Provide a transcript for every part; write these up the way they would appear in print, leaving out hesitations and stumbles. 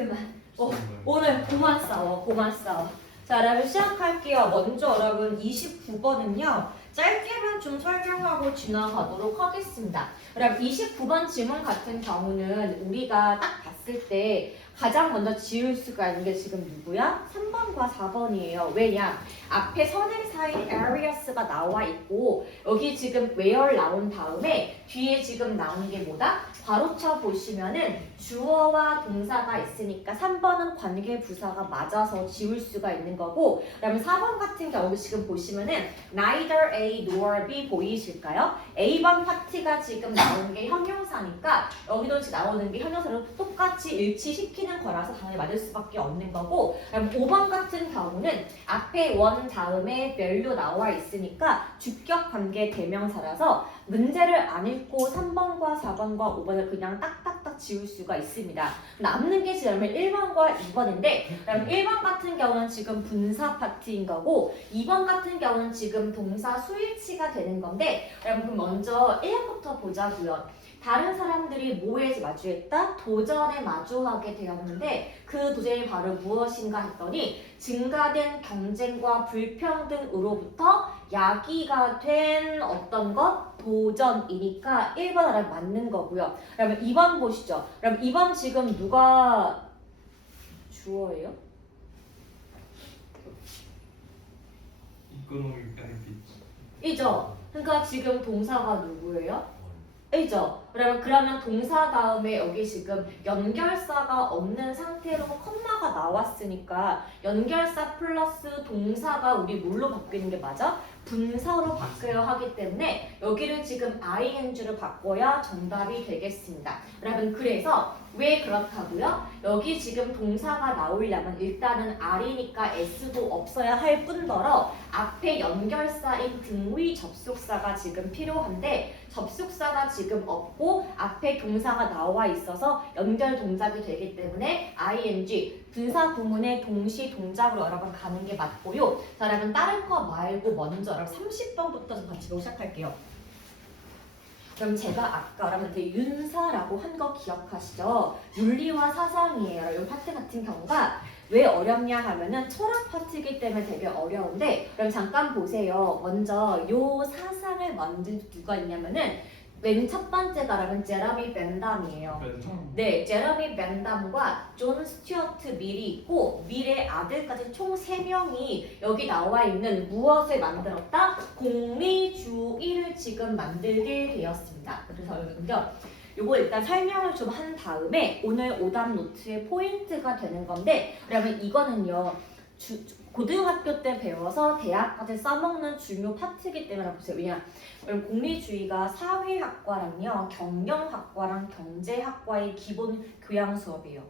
그만. 오늘 그만 싸워. 그만 싸워. 자, 여러분 시작할게요. 먼저 여러분 29번은요. 짧게만 좀 설명하고 지나가도록 하겠습니다. 여러분 29번 지문 같은 경우는 우리가 딱 봤을 때 가장 먼저 지울 수가 있는 게 지금 누구야? 3번과 4번이에요. 왜냐? 앞에 선행 사인 areas가 나와 있고 여기 지금 where 나온 다음에 뒤에 지금 나온 게 뭐다? 괄호쳐 보시면은 주어와 동사가 있으니까 3번은 관계 부사가 맞아서 지울 수가 있는 거고, 그다음에 4번 같은 경우 지금 보시면은 neither A nor B 보이실까요? A번 파트가 지금 나온 게 형용사니까 여기도 지금 나오는 게 형용사로 똑같이 일치시키는 거라서 당연히 맞을 수밖에 없는 거고, 그다음 5번 같은 경우는 앞에 원 다음에 value 나와 있으니까 주격 관계 대명사라서 문제를 안 읽고 3번과 4번과 5번을 그냥 딱딱딱 지울 수가 있습니다. 남는 게 지금 1번과 2번인데, 그럼 1번 같은 경우는 지금 분사 파트인 거고 2번 같은 경우는 지금 동사 수일치가 되는 건데, 그럼 먼저 1번부터 보자고요. 다른 사람들이 뭐에 마주했다? 도전에 마주하게 되었는데 그 도전이 바로 무엇인가 했더니 증가된 경쟁과 불평등으로부터 야기가 된 어떤 것? 도전이니까 1번이랑 맞는 거고요. 그러면 2번 보시죠. 그럼 2번 지금 누가 주어예요? economic benefits. 이죠. 그러니까 지금 동사가 누구예요? 이죠. 그러면 동사 다음에 여기 지금 연결사가 없는 상태로 컴마가 나왔으니까 연결사 플러스 동사가 우리 뭘로 바뀌는 게 맞아? 분사로 바뀌어야 하기 때문에 여기를 지금 ing를 바꿔야 정답이 되겠습니다. 여러분 그래서 왜 그렇다고요? 여기 지금 동사가 나오려면 일단은 R이니까 S도 없어야 할 뿐더러 앞에 연결사인 등위 접속사가 지금 필요한데 접속사가 지금 없고 앞에 동사가 나와 있어서 연결 동작이 되기 때문에 ing 분사 구문의 동시 동작으로 여러분 가는 게 맞고요. 자, 여러분 다른 거 말고 먼저 여러분 30번부터 같이 보고 시작할게요. 그럼 제가 아까 여러분한테 윤사라고 한 거 기억하시죠? 윤리와 사상이에요. 이 파트 같은 경우가 왜 어렵냐 하면은 철학 파트이기 때문에 되게 어려운데, 그럼 잠깐 보세요. 먼저 요 사상을 만든 누가 있냐면은 맨 첫 번째가 여러분 제러미 벤담이에요. 네, 제러미 벤담과 존 스튜어트 밀이 있고 밀의 아들까지 총 3명이 여기 나와 있는 무엇을 만들었다? 공리주의를 지금 만들게 되었습니다. 그래서 여러분요, 요거 일단 설명을 좀 한 다음에 오늘 오답 노트의 포인트가 되는 건데, 그러면 이거는요 고등학교 때 배워서 대학까지 써먹는 중요 파트이기 때문에 보세요. 왜냐? 공리주의가 사회학과랑요 경영학과랑 경제학과의 기본 교양 수업이에요.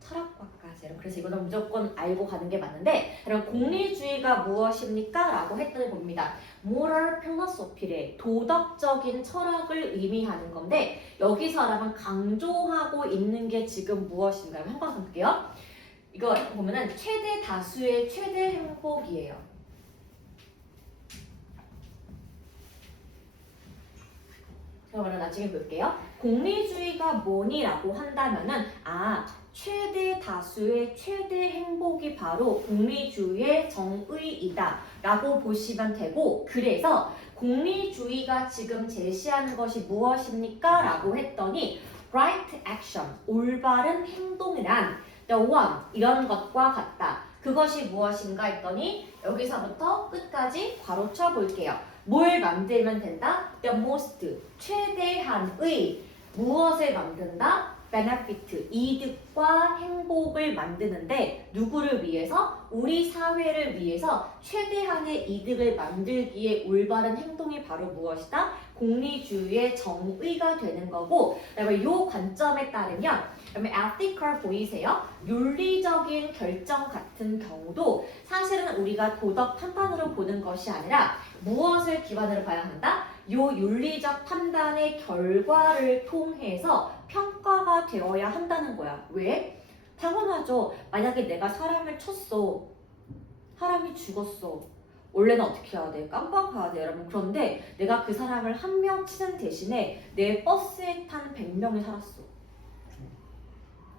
철학과까지. 그래서 이거는 무조건 알고 가는 게 맞는데, 그럼 공리주의가 무엇입니까? 라고 했더니 봅니다. moral philosophy래. 도덕적인 철학을 의미하는 건데 여기서 여러분 강조하고 있는 게 지금 무엇인가요? 한번 볼게요. 이거 보면은 최대 다수의 최대 행복이에요. 그러면 나중에 볼게요. 공리주의가 뭐니라고 한다면은 최대 다수의 최대 행복이 바로 공리주의의 정의이다 라고 보시면 되고, 그래서 공리주의가 지금 제시하는 것이 무엇입니까? 라고 했더니 right action, 올바른 행동이란 the one, 이런 것과 같다. 그것이 무엇인가 했더니 여기서부터 끝까지 괄호쳐 볼게요. 뭘 만들면 된다? The most, 최대한의 무엇을 만든다? benefit, 이득과 행복을 만드는데 누구를 위해서? 우리 사회를 위해서 최대한의 이득을 만들기에 올바른 행동이 바로 무엇이다? 공리주의의 정의가 되는 거고, 그다음에 이 관점에 따르면 그러면 ethical 보이세요? 윤리적인 결정 같은 경우도 사실은 우리가 도덕 판단으로 보는 것이 아니라 무엇을 기반으로 봐야 한다? 요 윤리적 판단의 결과를 통해서 평가가 되어야 한다는 거야. 왜? 당연하죠. 만약에 내가 사람을 쳤어. 사람이 죽었어. 원래는 어떻게 해야 돼? 깜빡해야 돼, 여러분. 그런데 내가 그 사람을 한 명 치는 대신에 내 버스에 탄 100명이 살았어.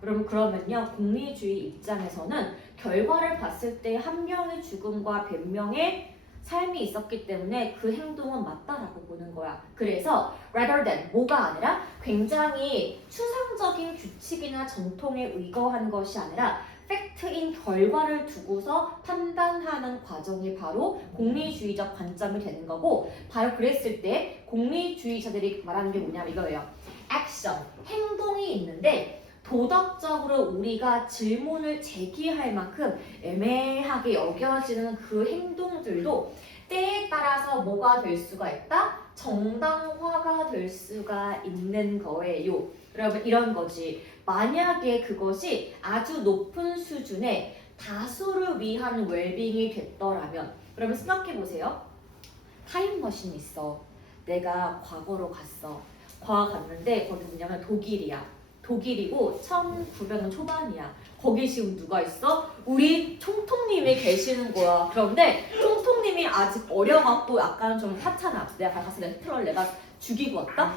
그러면요, 공리주의 입장에서는 결과를 봤을 때 한 명의 죽음과 100명의 삶이 있었기 때문에 그 행동은 맞다라고 보는 거야. 그래서 rather than 뭐가 아니라 굉장히 추상적인 규칙이나 전통에 의거한 것이 아니라 팩트인 결과를 두고서 판단하는 과정이 바로 공리주의적 관점이 되는 거고, 바로 그랬을 때 공리주의자들이 말하는 게 뭐냐면 이거예요. 액션, 행동이 있는데 도덕적으로 우리가 질문을 제기할 만큼 애매하게 여겨지는 그 행동들도 때에 따라서 뭐가 될 수가 있다? 정당화가 될 수가 있는 거예요. 여러분, 이런 거지. 만약에 그것이 아주 높은 수준의 다수를 위한 웰빙이 됐더라면, 그러면 생각해 보세요. 타임머신이 있어. 내가 과거로 갔어. 과거 갔는데 거기 뭐냐면 독일이야. 독일이고 1900년 초반이야. 거기 지금 누가 있어? 우리 총통님이 계시는 거야. 그런데 총통님이 아직 어려갖고 약간 좀 하찮아. 내가 가서 히틀러를 내가 죽이고 왔다?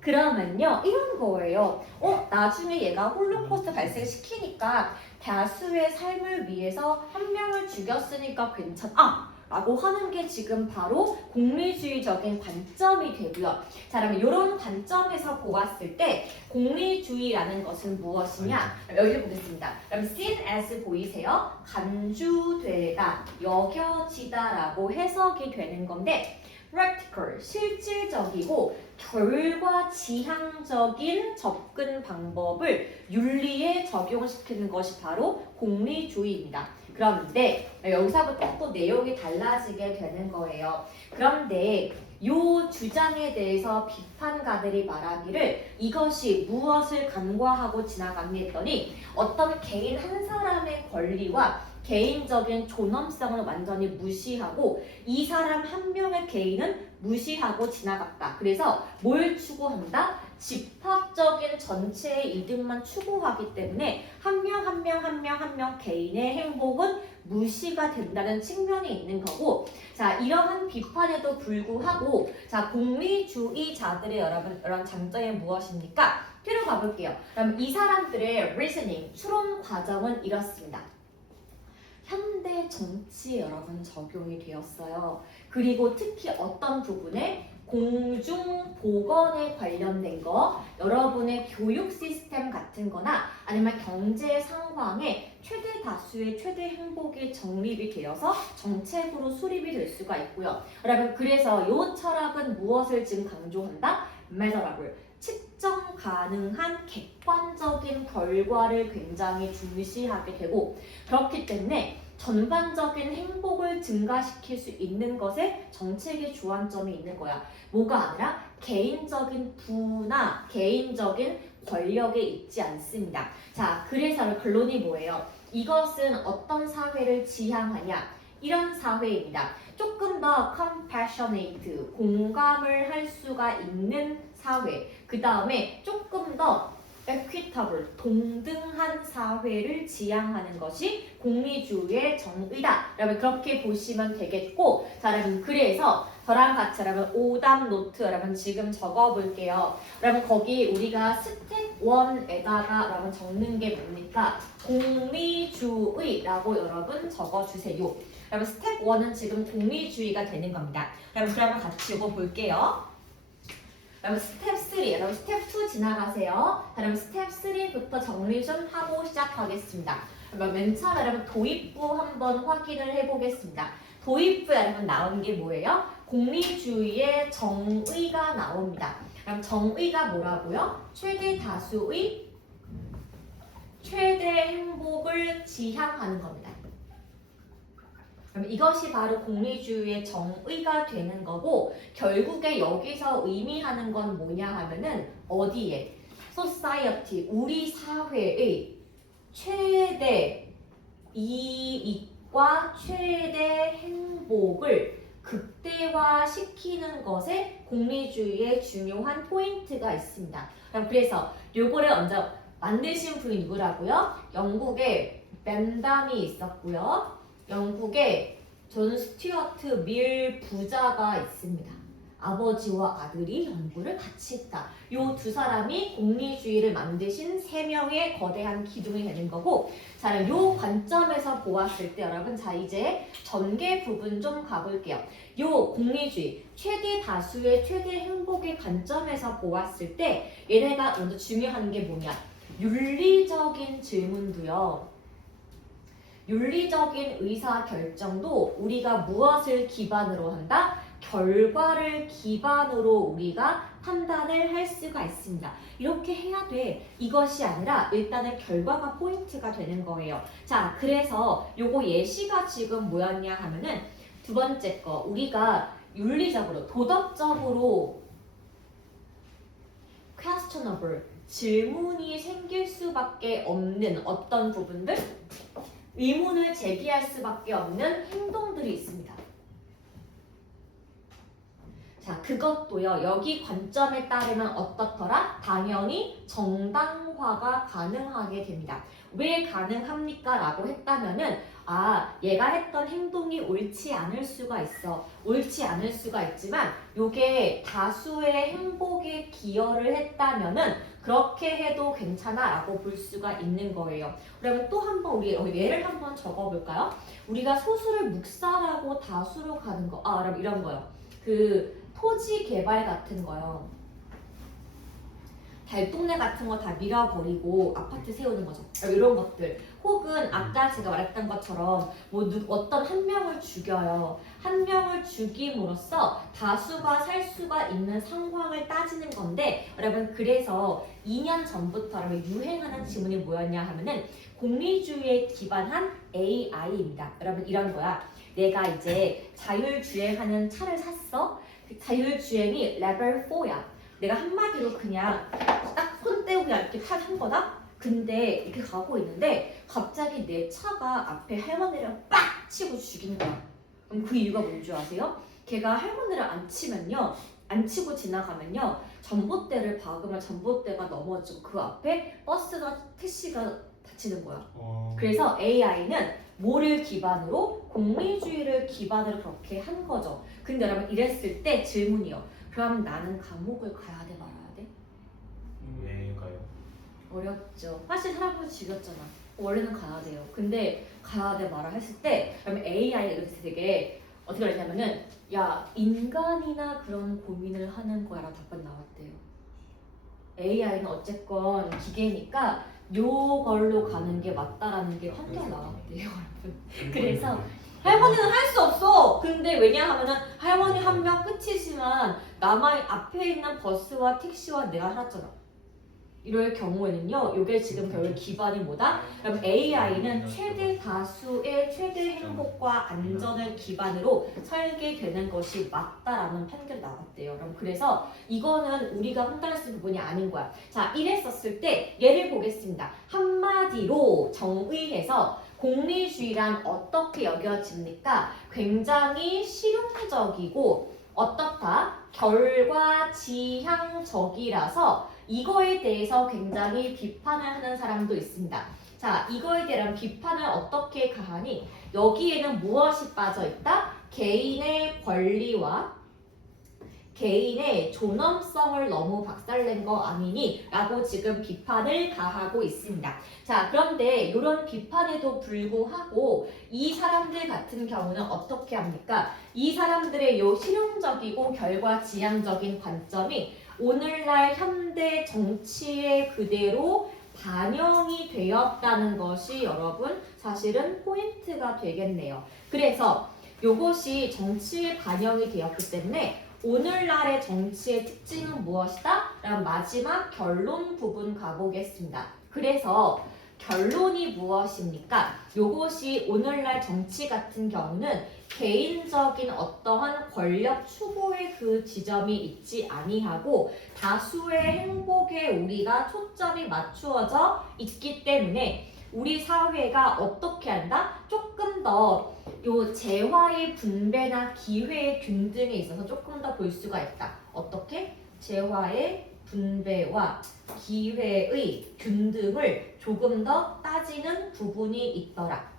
그러면요 이런 거예요. 나중에 얘가 홀로코스트 발생시키니까 다수의 삶을 위해서 한 명을 죽였으니까 괜찮아 라고 하는 게 지금 바로 공리주의적인 관점이 되고요. 자, 그러면 이런 관점에서 보았을 때 공리주의라는 것은 무엇이냐? 여기 보겠습니다. 그럼 seen as 보이세요? 간주되다, 여겨지다 라고 해석이 되는 건데 practical, 실질적이고 결과 지향적인 접근 방법을 윤리에 적용시키는 것이 바로 공리주의입니다. 그런데 여기서부터 또 내용이 달라지게 되는 거예요. 그런데 이 주장에 대해서 비판가들이 말하기를 이것이 무엇을 간과하고 지나갔니 했더니 어떤 개인 한 사람의 권리와 개인적인 존엄성을 완전히 무시하고 이 사람 한 명의 개인은 무시하고 지나갔다. 그래서 뭘 추구한다? 집합적인 전체의 이득만 추구하기 때문에 한 명 한 명 개인의 행복은 무시가 된다는 측면이 있는 거고, 자, 이러한 비판에도 불구하고 자, 공리주의자들의 여러분 장점이 무엇입니까? 뒤로 가볼게요. 그럼 이 사람들의 reasoning, 추론 과정은 이렇습니다. 현대 정치에 여러분 적용이 되었어요. 그리고 특히 어떤 부분에 공중보건에 관련된 거, 여러분의 교육 시스템 같은 거나 아니면 경제 상황에 최대 다수의 최대 행복이 정립이 되어서 정책으로 수립이 될 수가 있고요. 여러분, 그래서 이 철학은 무엇을 지금 강조한다? measurable, 측정 가능한 객관적인 결과를 굉장히 중시하게 되고, 그렇기 때문에 전반적인 행복을 증가시킬 수 있는 것에 정책의 주안점이 있는 거야. 뭐가 아니라 개인적인 부나 개인적인 권력에 있지 않습니다. 자, 그래서 결론이 뭐예요? 이것은 어떤 사회를 지향하냐? 이런 사회입니다. 조금 더 compassionate, 공감을 할 수가 있는 사회. 그 다음에 조금 더 equitable, 동등한 사회를 지향하는 것이 공리주의의 정의다. 여러분 그렇게 보시면 되겠고, 자 여러분 그래서 저랑 같이 여러분 오답 노트 여러분 지금 적어볼게요. 여러분 거기 우리가 스텝 1에다가 여러분 적는 게 뭡니까? 공리주의라고 여러분 적어주세요. 여러분 스텝 1은 지금 공리주의가 되는 겁니다. 여러분 그러면 같이 이거 볼게요. 여러분 스텝 3, 여러분 스텝 2 지나가세요. 여러분 스텝 3부터 정리 좀 하고 시작하겠습니다. 여러분 맨 처음 여러분 도입부 한번 확인을 해보겠습니다. 도입부 여러분 나온 게 뭐예요? 공리주의의 정의가 나옵니다. 그럼 정의가 뭐라고요? 최대 다수의 최대 행복을 지향하는 겁니다. 그럼 이것이 바로 공리주의의 정의가 되는 거고, 결국에 여기서 의미하는 건 뭐냐 하면은 어디에? society, 우리 사회의 최대 이익과 최대 행복을 극대화시키는 것에 공리주의의 중요한 포인트가 있습니다. 그래서 요거를 먼저 만드신 분이 누구라고요? 영국에 벤담이 있었고요. 영국에 존 스튜어트 밀 부자가 있습니다. 아버지와 아들이 연구를 같이 했다. 요 두 사람이 공리주의를 만드신 세 명의 거대한 기둥이 되는 거고, 자, 요 관점에서 보았을 때 여러분, 자 이제 전개 부분 좀 가볼게요. 요 공리주의, 최대 다수의 최대 행복의 관점에서 보았을 때 얘네가 먼저 중요한 게 뭐냐? 윤리적인 질문도요. 윤리적인 의사결정도 우리가 무엇을 기반으로 한다? 결과를 기반으로 우리가 판단을 할 수가 있습니다. 이렇게 해야 돼. 이것이 아니라 일단은 결과가 포인트가 되는 거예요. 자, 그래서 요거 예시가 지금 뭐였냐 하면은 두 번째 거, 우리가 윤리적으로, 도덕적으로 questionable, 질문이 생길 수밖에 없는 어떤 부분들? 의문을 제기할 수밖에 없는 행동들이 있습니다. 자, 그것도요, 여기 관점에 따르면 어떻더라? 당연히 정당화가 가능하게 됩니다. 왜 가능합니까? 라고 했다면은, 아, 얘가 했던 행동이 옳지 않을 수가 있어. 옳지 않을 수가 있지만, 요게 다수의 행복에 기여를 했다면은, 그렇게 해도 괜찮아 라고 볼 수가 있는 거예요. 그러면 또 한 번 우리 예를 한번 적어볼까요? 우리가 소수를 묵살하고 다수로 가는 거, 아, 그럼 이런 거요. 토지 개발 같은 거요. 달동네 같은 거 다 밀어버리고 아파트 세우는 거죠. 이런 것들. 혹은 아까 제가 말했던 것처럼 뭐 어떤 한 명을 죽여요. 한 명을 죽임으로써 다수가 살 수가 있는 상황을 따지는 건데, 여러분, 그래서 2년 전부터 여러분 유행하는 질문이 뭐였냐 하면은 공리주의에 기반한 AI입니다. 여러분, 이런 거야. 내가 이제 자율주행하는 차를 샀어. 자율주행이 레벨 4야. 내가 한마디로 그냥 딱 손 떼고 그냥 이렇게 한 거다? 근데 이렇게 가고 있는데 갑자기 내 차가 앞에 할머니를 빡 치고 죽인 거야. 그럼 그 이유가 뭔 줄 아세요? 걔가 할머니를 안 치면요, 안 치고 지나가면요, 전봇대를 박으면 전봇대가 넘어지고 그 앞에 버스나 택시가 다치는 거야. 그래서 AI는 뭐를 기반으로? 공리주의를 기반으로 그렇게 한 거죠. 근데 여러분, 이랬을 때 질문이요. 그럼 나는 감옥을 가야 돼, 말아야 돼? 왜가요? 어렵죠. 사실 사람을 죽였잖아. 원래는 가야 돼요. 근데 가야 돼, 말아 했을 때, 그러면 AI가 이렇게 되게 어떻게 하냐면은, 야, 인간이나 그런 고민을 하는 거야라고 답변 나왔대요. AI는 어쨌건 기계니까 요걸로 가는 게 맞다라는 게 판결 나왔대요, 여러분. 그래서 할머니는 할 수 없어. 근데 왜냐하면은 할머니 한 명 끝이지만 앞에 있는 버스와 택시와 내가 살았잖아. 이럴 경우에는요, 이게 지금 결국 기반이 뭐다? 그럼 AI는 최대 다수의 최대 행복과 안전을 기반으로 설계되는 것이 맞다라는 판결이 나왔대요. 그럼 그래서 이거는 우리가 판단할 수 있는 부분이 아닌 거야. 자, 이랬었을 때 예를 보겠습니다. 한마디로 정의해서 공리주의란 어떻게 여겨집니까? 굉장히 실용적이고 어떻다? 결과 지향적이라서 이거에 대해서 굉장히 비판을 하는 사람도 있습니다. 자, 이거에 대한 비판을 어떻게 가하니? 여기에는 무엇이 빠져 있다? 개인의 권리와 개인의 존엄성을 너무 박살낸 거 아니니? 라고 지금 비판을 가하고 있습니다. 자, 그런데 이런 비판에도 불구하고 이 사람들 같은 경우는 어떻게 합니까? 이 사람들의 요 실용적이고 결과 지향적인 관점이 오늘날 현대 정치에 그대로 반영이 되었다는 것이 여러분 사실은 포인트가 되겠네요. 그래서 이것이 정치에 반영이 되었기 때문에 오늘날의 정치의 특징은 무엇이다? 라는 마지막 결론 부분 가보겠습니다. 그래서 결론이 무엇입니까? 이것이 오늘날 정치 같은 경우는 개인적인 어떠한 권력 추구의 그 지점이 있지 아니하고 다수의 행복에 우리가 초점이 맞추어져 있기 때문에 우리 사회가 어떻게 한다? 조금 더 요 재화의 분배나 기회의 균등에 있어서 조금 더 볼 수가 있다. 어떻게? 재화의 분배와 기회의 균등을 조금 더 따지는 부분이 있더라.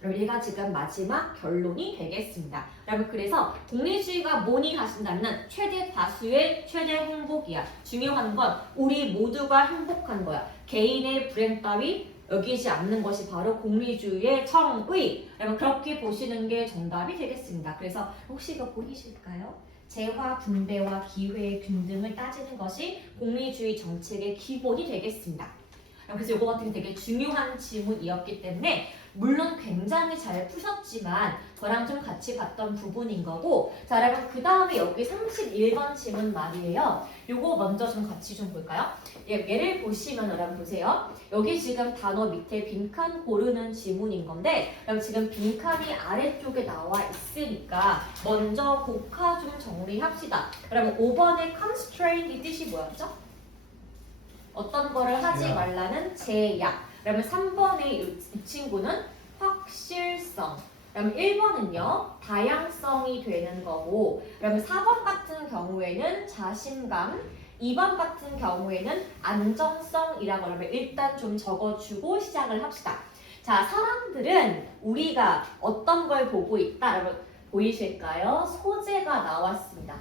그럼 얘가 지금 마지막 결론이 되겠습니다. 여러분 그래서功利주의가 뭐니 하신다면 최대 다수의 최대 행복이야. 중요한 건 우리 모두가 행복한 거야. 개인의 불행 따위 여기지 않는 것이 바로功利주의의 정의. 여러분 그렇게 보시는 게 정답이 되겠습니다. 그래서 혹시 이거 보이실까요? 재화, 분배와 기회의 균등을 따지는 것이功利주의 정책의 기본이 되겠습니다. 그래서 이거 같은 게 되게 중요한 지문이었기 때문에 물론 굉장히 잘 푸셨지만 저랑 좀 같이 봤던 부분인 거고 자 여러분 그 다음에 여기 31번 지문 말이에요. 요거 먼저 좀 같이 좀 볼까요? 얘를 보시면 여러분 보세요. 여기 지금 단어 밑에 빈칸 고르는 지문인 건데 여러분 지금 빈칸이 아래쪽에 나와 있으니까 먼저 복화 좀 정리합시다. 여러분 5번의 constraint 이 뜻이 뭐였죠? 어떤 거를 하지 말라는 제약. 그러면 3번의 이 친구는 확실성. 그러면 1번은요 다양성이 되는 거고 그러면 4번 같은 경우에는 자신감 2번 같은 경우에는 안정성이라고 하면 일단 좀 적어주고 시작을 합시다. 자 사람들은 우리가 어떤 걸 보고 있다 여러분 보이실까요? 소재가 나왔습니다.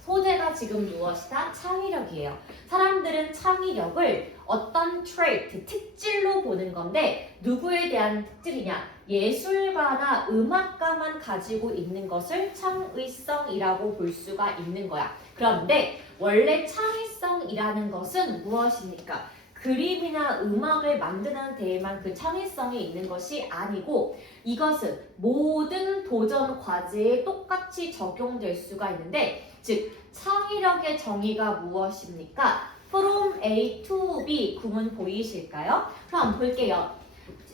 소재가 지금 무엇이다? 창의력이에요. 사람들은 창의력을 어떤 트레이트, 특질로 보는 건데 누구에 대한 특질이냐? 예술가나 음악가만 가지고 있는 것을 창의성이라고 볼 수가 있는 거야. 그런데 원래 창의성이라는 것은 무엇입니까? 그림이나 음악을 만드는 데에만 그 창의성이 있는 것이 아니고 이것은 모든 도전 과제에 똑같이 적용될 수가 있는데 즉 창의력의 정의가 무엇입니까? From A to B 구문 보이실까요? 그럼 볼게요.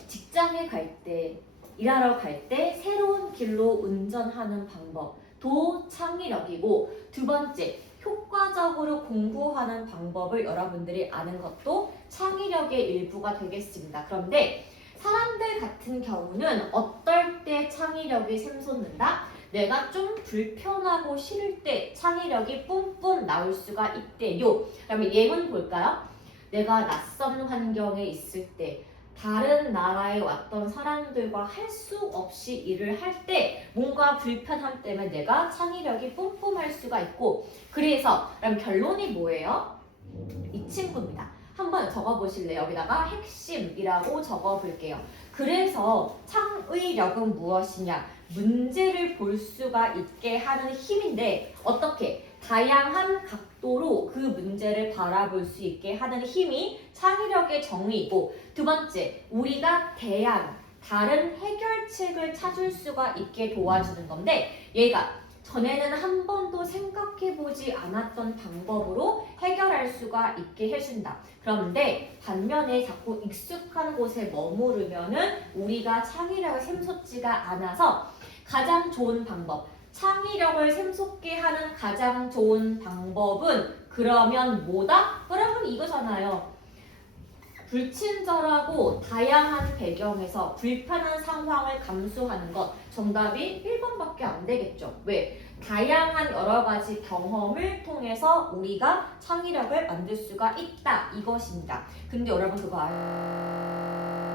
직장에 갈 때, 일하러 갈 때 새로운 길로 운전하는 방법도 창의력이고 두 번째 효과적으로 공부하는 방법을 여러분들이 아는 것도 창의력의 일부가 되겠습니다. 그런데 사람들 같은 경우는 어떨 때 창의력이 샘솟는다? 내가 좀 불편하고 싫을 때 창의력이 뿜뿜 나올 수가 있대요. 그러면 예문 볼까요? 내가 낯선 환경에 있을 때 다른 나라에 왔던 사람들과 할 수 없이 일을 할 때 뭔가 불편함 때문에 내가 창의력이 뿜뿜할 수가 있고 그래서 그럼 결론이 뭐예요? 이 친구입니다. 한번 적어보실래요? 여기다가 핵심이라고 적어볼게요. 그래서 창의력은 무엇이냐? 문제를 볼 수가 있게 하는 힘인데 어떻게? 다양한 각도로 그 문제를 바라볼 수 있게 하는 힘이 창의력의 정의이고 두 번째, 우리가 다른 해결책을 찾을 수가 있게 도와주는 건데 얘가 전에는 한 번도 생각해보지 않았던 방법으로 해결할 수가 있게 해준다. 그런데 반면에 자꾸 익숙한 곳에 머무르면은 우리가 창의력을 샘솟지가 않아서 가장 좋은 방법, 창의력을 샘솟게 하는 가장 좋은 방법은 그러면 뭐다? 여러분 이거잖아요. 불친절하고 다양한 배경에서 불편한 상황을 감수하는 것. 정답이 1번밖에 안 되겠죠. 왜? 다양한 여러 가지 경험을 통해서 우리가 창의력을 만들 수가 있다. 이것입니다. 근데 여러분 그거 알아요?